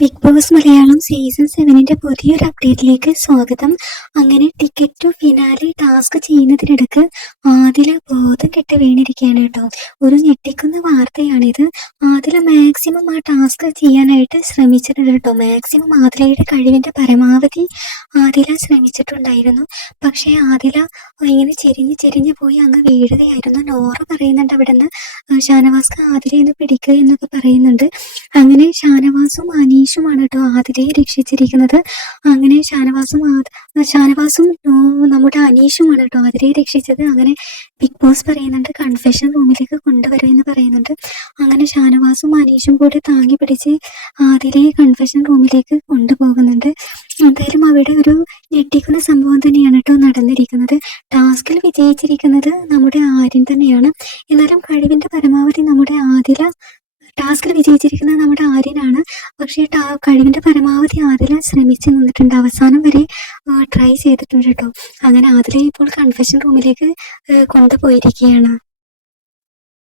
Big Boss Malayalam season സെവനിന്റെ പുതിയൊരു അപ്ഡേറ്റിലേക്ക് സ്വാഗതം. അങ്ങനെ ടിക്കറ്റ് ടു ഫിനാലെ ടാസ്ക് ചെയ്യുന്നതിനിടക്ക് ആദില ബോധം കെട്ട് വീണിരിക്കുകയാണ് കേട്ടോ. ഒരു ഞെട്ടിക്കുന്ന വാർത്തയാണിത്. ആദില മാക്സിമം ആ ടാസ്ക് ചെയ്യാനായിട്ട് ശ്രമിച്ചിട്ടുണ്ട് കേട്ടോ. മാക്സിമം ആദിലയുടെ കഴിവിന്റെ പരമാവധി ആദില ശ്രമിച്ചിട്ടുണ്ടായിരുന്നു. പക്ഷേ ആദില ഇങ്ങനെ ചെരിഞ്ഞ് ചെരിഞ്ഞ് പോയി അങ്ങ് വീഴുകയായിരുന്നു. നോറ പറയുന്നുണ്ട് അവിടെ നിന്ന് ഷാനവാസ്ക ആദിലയെ എന്ന് പിടിക്കുക എന്നൊക്കെ പറയുന്നുണ്ട്. അങ്ങനെ ഷാനവാസും അനീഷുമാണ് കേട്ടോ ആതിരയെ രക്ഷിച്ചിരിക്കുന്നത്. അങ്ങനെ ഷാനവാസും ഷാനവാസും നമ്മുടെ അനീഷുമാണ് കേട്ടോ ആതിരയെ രക്ഷിച്ചത്. അങ്ങനെ ബിഗ് ബോസ് പറയുന്നുണ്ട് കൺഫെഷൻ റൂമിലേക്ക് കൊണ്ടുവരുമെന്ന് പറയുന്നുണ്ട്. അങ്ങനെ ഷാനവാസും അനീഷും കൂടെ താങ്ങി പിടിച്ച് ആതിരയെ കൺഫെഷൻ റൂമിലേക്ക് കൊണ്ടുപോകുന്നുണ്ട്. എന്തായാലും അവിടെ ഒരു ഞെട്ടിക്കുന്ന സംഭവം തന്നെയാണ് കേട്ടോ നടന്നിരിക്കുന്നത്. ടാസ്കിൽ വിജയിച്ചിരിക്കുന്നത് നമ്മുടെ ആര്യൻ തന്നെയാണ്. എന്നാലും കഴിവിന്റെ പരമാവധി നമ്മുടെ ആതിര ടാസ്കിൽ വിജയിച്ചിരിക്കുന്നത് നമ്മുടെ ആര്യനാണ്. പക്ഷേ ടാ കഴിവിന്റെ പരമാവധി ആദില ശ്രമിച്ച് നിന്നിട്ടുണ്ട്. അവസാനം വരെ ട്രൈ ചെയ്തിട്ടുണ്ട് കേട്ടോ. അങ്ങനെ ആദില ഇപ്പോൾ കൺഫെഷൻ റൂമിലേക്ക് കൊണ്ടുപോയിരിക്കുകയാണ്.